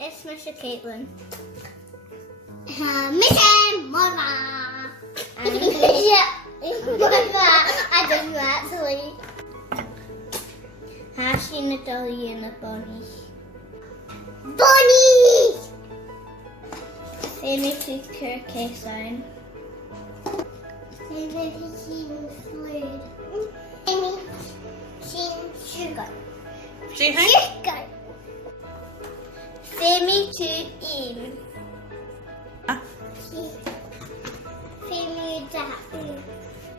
It's Mr. Caitlin. Mr. Mora. I didn't actually. Hashi na dolly and a Bonnaich. Bonnie! Femi to Kirke sign. Maybe she's food. Maybe she's sugar. Sugar. Femi to Im. Femi da.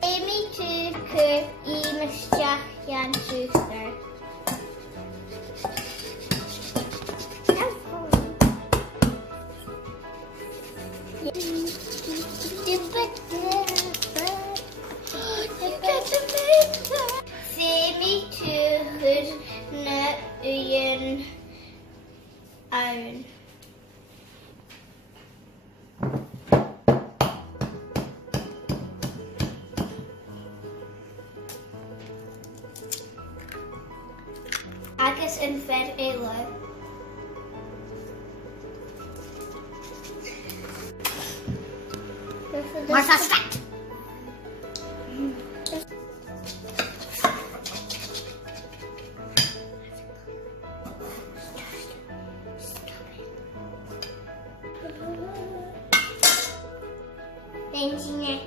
Femi to Kir Im Jack Jan Schuster. Femi to Hood na Uyen Own. Agus yn fer eilo. Martha Strat. Benjine.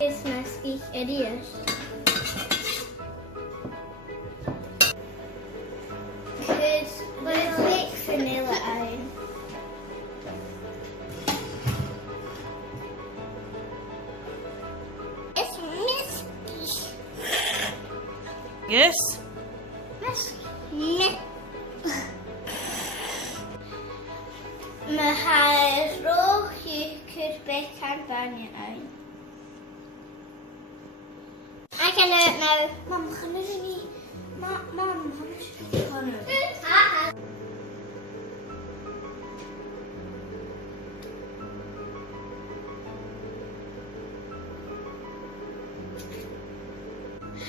Is my speak idiot. Could make vanilla iron. It's Misty. Yes? Misty. Maharo you could bake and banya iron. I can do it now. Mum, can I do Mum, how much do you want?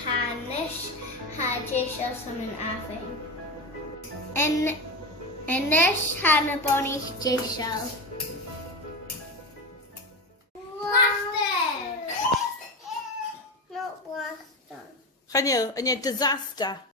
Hanish had J-Shell summon Athing. Inish had a Bonnaich J-Shell. Blasta. Not Blasta. Chanel, and your disaster.